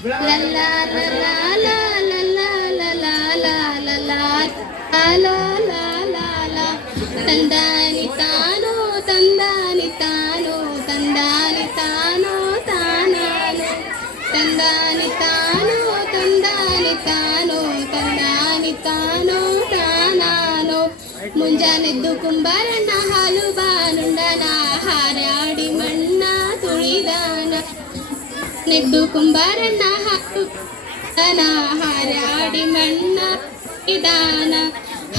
ಲಲ್ಲಾ ಲಲ್ಲಾ ಲಾ ಲಲ್ಲಾ ಲಲ್ಲಾ ಲಾ ಲಲ್ಲಾ ಲಾ ಲಾ ಲಾ ಲಾ ತಂದಾನಿ ತಾನೋ ತಂದಾನಿ ತಾನೋ ತಂದಾನಿ ತಾನೋ ತಾನಾನೋ ತಂದಾನಿ ತಾನೋ ತಂದಾನಿ ತಾನೋ ತಂದಾನಿ ತಾನೋ ತಾನಾನೋ ಮುಂಜಾನೆದ್ದು ಕುಂಬಾರಣ್ಣ ಹಾಲು ಬಾನುಂಡನ ಹಾರಾಡಿ ಮಣ್ಣ ತುಳಿದಾನ ನೆದ್ದು ಕುಂಬಾರಣ್ಣ ಹಾಲು ಹಾರಾಡಿ ಮಣ್ಣ ತುಳಿದಾನ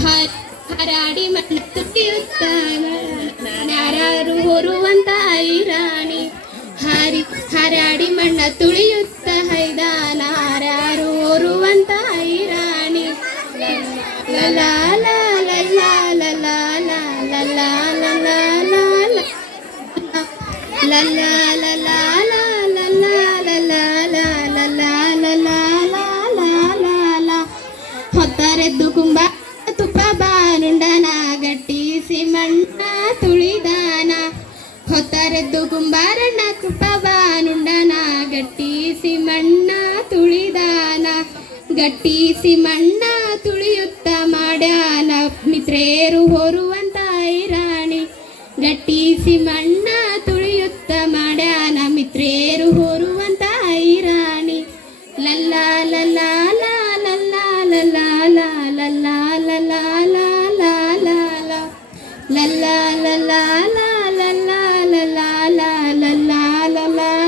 ಹಾರಾಡಿ ಮಣ್ಣ ತುಳಿಯುತ್ತಾನ ಯಾರು ಹೊರುವಂತ ಐರಾಣಿ ಹಾರಾಡಿ ಮಣ್ಣ ತುಳಿಯುತ್ತ ಹೈದಾನ ಯಾರು ಹೊರುವಂತ ಐರಾಣಿ ಲಲಾ ಲಾ ಲಲಾ ಲಲಾ ಲಾ ಲಲಾ ಲಲಾ ಲಲಾ ಲಲಾ ಹೊತ್ತರೆದ್ದು ಕುಂಬ ತುಪ್ಪ ಬಾನುಂಡನ ಗಟ್ಟಿಸಿ ಮಣ್ಣ ತುಳಿದಾನ ಹೊತ್ತರೆದ್ದು ಕುಂಬಾರಣ್ಣ ತುಪ್ಪ ಬಾನುಂಡನ ಗಟ್ಟಿಸಿ ಮಣ್ಣ ತುಳಿದಾನ ಗಟ್ಟಿಸಿ ಮಣ್ಣ ತುಳಿಯುತ್ತ ಮಾಡ್ಯಾನ ಮಿತ್ರೇರು ಹೊರುವಂತ ಐರಾಣಿ ಗಟ್ಟಿಸಿ ಮಣ್ಣ ತುಳಿಯುತ್ತ ಮಾಡ್ಯಾನ ಮಿತ್ರೇರು ಹೊರುವಂತ ಐರಾಣಿ ಲಲ್ಲಾ ಲಲ್ಲಾ ಲಾ ಲಲ್ಲಾ ಲಲ್ಲಾ ಲಾ ಲಲ್ಲಾ ಲಲ್ಲಾ ಲಾ ಲಲ್ಲಾ ಲಲ್ಲಾ ಲಲ್ಲಾ ಲಲ್ಲಾ ಲಲ್ಲಾ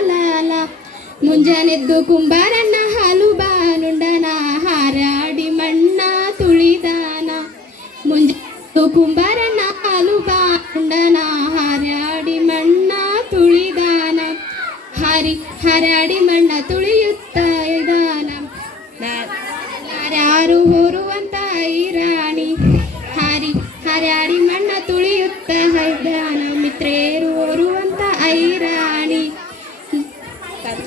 ಲಲ್ಲಾ ಮುಂಜಾನೆದ್ದು ಕುಂಬಾರಣ್ಣ ಹಾಲು ಬಾನುಂಡನ ಹಾರಾಡಿ ಮಣ್ಣ ತುಳಿದಾನ ಮುಂಜಾನೆದ್ದು ಕುಂಬಾರಣ್ಣ ಹಾಲು ಬಾನುಂಡನ ಹಾರಾಡಿ ಮಣ್ಣ ತುಳಿದಾನ ಹಾರಾಡಿ ಮಣ್ಣ ತುಳಿಯುತ್ತ ಇದಾನ ಯಾರು ಹೊರುವಂತ ಐರಾಣಿ ಹಾರಾಡಿ ಮಣ್ಣ ತುಳಿಯುತ್ತ ಹೈದಾನ ಮಿತ್ರೇರು ಹೊರುವಂತ ಐರಾಣಿ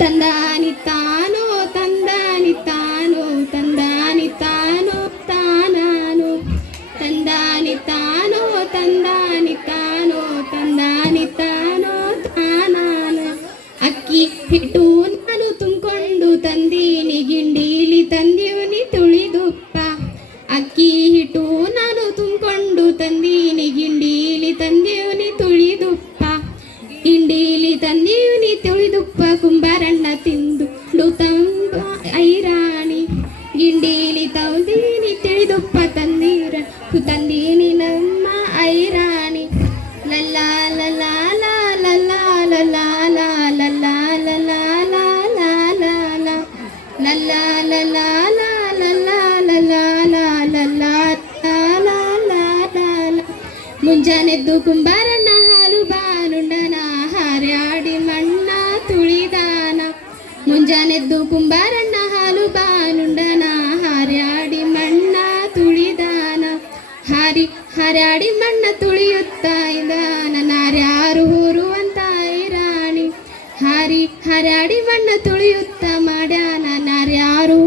ತಂದಾನಿ ತಾನೋ ತಂದಾನಿ ತಾನೋ ತಂದಾನಿ ತಾನೋ ತಾನಾನೋ ತಂದಾನಿ ತಾನೋ ತಂದಾನಿ ತಾನೋ ತಂದಾನಿ ತಾನೋ ತಾನಾನೋ ಅಕ್ಕಿ ಹಿಟ್ಟು ನಾನು ತುಂಬಿಕೊಂಡು ತಂದೀನಿ ಗಿಂಡೀಲಿ ತಂದೀನಿ ತುಳಿದುಪ್ಪ ಅಕ್ಕಿ ಹಿಟ್ಟು ನಾನು ತುಂಬಿಕೊಂಡು ತಂದೀನಿ ಗಿಂಡೀಲಿ ತಂದೀನಿ ತುಳಿದುಪ್ಪ ಗಿಂಡೀಲಿ ತಂದೀನಿ ತುಳಿದುಪ್ಪ ಕುಂಬಾರಣ್ಣ ತಿಂದು ತಂಬ ಐರಾಣಿ ಗಿಂಡೀಲಿ ತಂದೀನಿ ತಿಳಿದುಪ್ಪ ತಂದೀನಿ ನಮ್ಮ ಐರಾಣಿ ಲಲ್ಲಾ ಲಲ್ಲಾ ಲಾ ಲಲ್ಲಾ ಲಲ್ಲಾ ಲಾ ಲಲ್ಲಾ ಲಲ್ಲಾ ಲಾ ಲಲ್ಲಾ ಲಲ್ಲಾ ಲಲ್ಲಾ ಲಲ್ಲಾ ಮುಂಜಾನೆದ್ದು ಕುಂಬಾರಣ್ಣ ಹಾಲು ಬಾನುಂಡನ ಹಾರಾಡಿ ಮಣ್ಣ ತುಳಿದಾನ ಮುಂಜಾನೆದ್ದು ಕುಂಬಾರಣ್ಣ ಹಾಲು ಬಾನುಂಡನ ಹಾರಾಡಿ ಮಣ್ಣ ತುಳಿದಾನ ಹಾರಾಡಿ ಮಣ್ಣ ತುಳಿಯುತ್ತ ಇದಾನ ನಾರ್ಯಾರು ಹೊರುವಂತ ಐರಾಣಿ ಹಾರಾಡಿ ಮಣ್ಣ ತುಳಿಯುತ್ತ ಮಾಡ್ಯಾನ ನಾರ್ಯಾರು